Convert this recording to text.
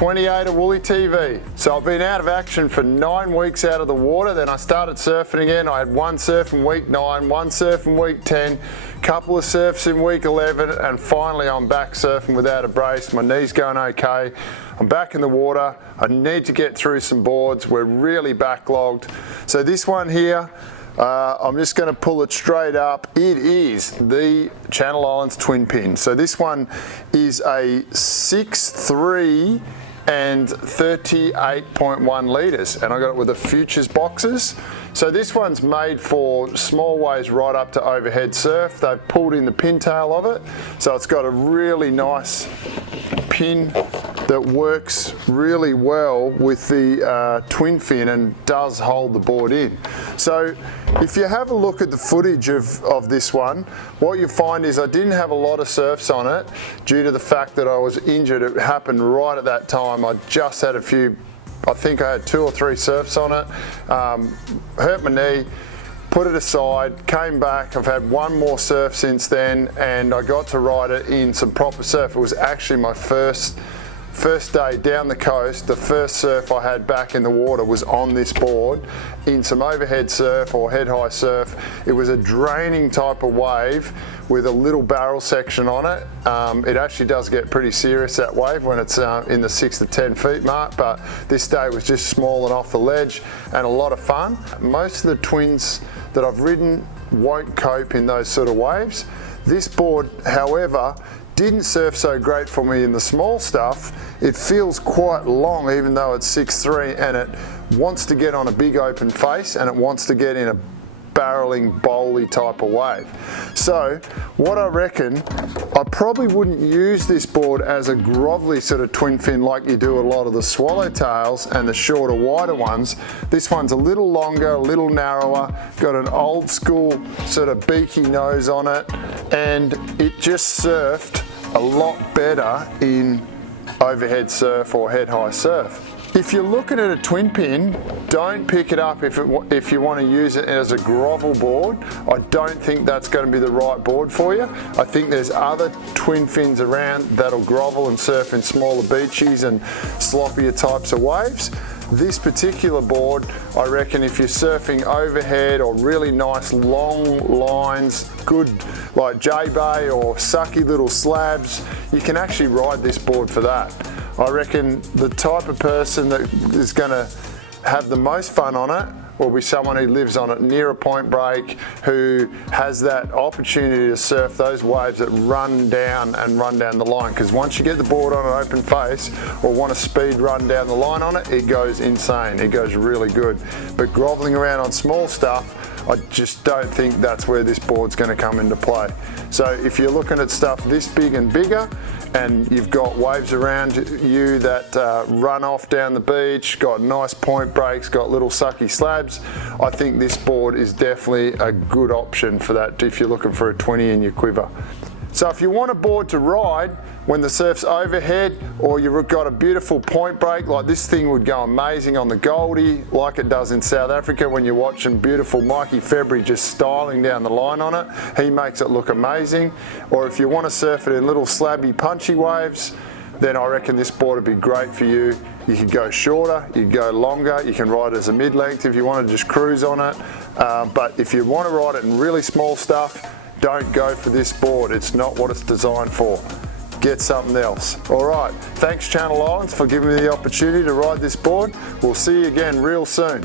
28er Woolly TV. So I've been out of action for 9 weeks out of the water, then I started surfing again. I had one surf in week 9, one surf in week 10, couple of surfs in week 11, and finally I'm back surfing without a brace. My knee's going okay. I'm back in the water. I need to get through some boards. We're really backlogged. So this one here, I'm just going to pull it straight up. It is the Channel Islands twin pin. So this one is a 6'3" and 38.1 litres, and I got it with the Futures boxes. So this one's made for small waves right up to overhead surf. They've pulled in the pintail of it, so it's got a really nice pin that works really well with the twin fin and does hold the board in. So if you have a look at the footage of this one, what you find is I didn't have a lot of surfs on it due to the fact that I was injured. It happened right at that time. I just had a few, I think I had 2 or 3 surfs on it, hurt my knee, put it aside, came back. I've had one more surf since then, and I got to ride it in some proper surf. It was actually my first day down the coast. The first surf I had back in the water was on this board in some overhead surf or head high surf. It was a draining type of wave with a little barrel section on it. It actually does get pretty serious, that wave, when it's in the 6 to 10 feet mark, but this day was just small and off the ledge and a lot of fun. Most of the twins that I've ridden won't cope in those sort of waves. This board, however, didn't surf so great for me in the small stuff. It feels quite long even though it's 6'3", and it wants to get on a big open face, and it wants to get in a barreling, bowly type of wave. So what I reckon, I probably wouldn't use this board as a grovelly sort of twin fin like you do a lot of the swallowtails and the shorter, wider ones. This one's a little longer, a little narrower, got an old school sort of beaky nose on it, and it just surfed a lot better in overhead surf or head high surf. If you're looking at a twin pin, don't pick it up if you want to use it as a grovel board. I don't think that's going to be the right board for you. I think there's other twin fins around that'll grovel and surf in smaller beaches and sloppier types of waves. This particular board, I reckon if you're surfing overhead or really nice long lines, good like J-Bay or sucky little slabs, you can actually ride this board for that. I reckon the type of person that is going to have the most fun on it will be someone who lives on it near a point break, who has that opportunity to surf those waves that run down the line. Because once you get the board on an open face or want a speed run down the line on it, it goes insane. It goes really good. But groveling around on small stuff, I just don't think that's where this board's going to come into play. So if you're looking at stuff this big and bigger, and you've got waves around you that run off down the beach, got nice point breaks, got little sucky slabs, I think this board is definitely a good option for that if you're looking for a 20 in your quiver. So if you want a board to ride when the surf's overhead, or you've got a beautiful point break, like this thing would go amazing on the Goldie, like it does in South Africa when you're watching beautiful Mikey February just styling down the line on it. He makes it look amazing. Or if you want to surf it in little slabby, punchy waves, then I reckon this board would be great for you. You could go shorter, you could go longer, you can ride it as a mid-length if you want to just cruise on it. But if you want to ride it in really small stuff, don't go for this board. It's not what it's designed for. Get something else. All right, thanks Channel Islands for giving me the opportunity to ride this board. We'll see you again real soon.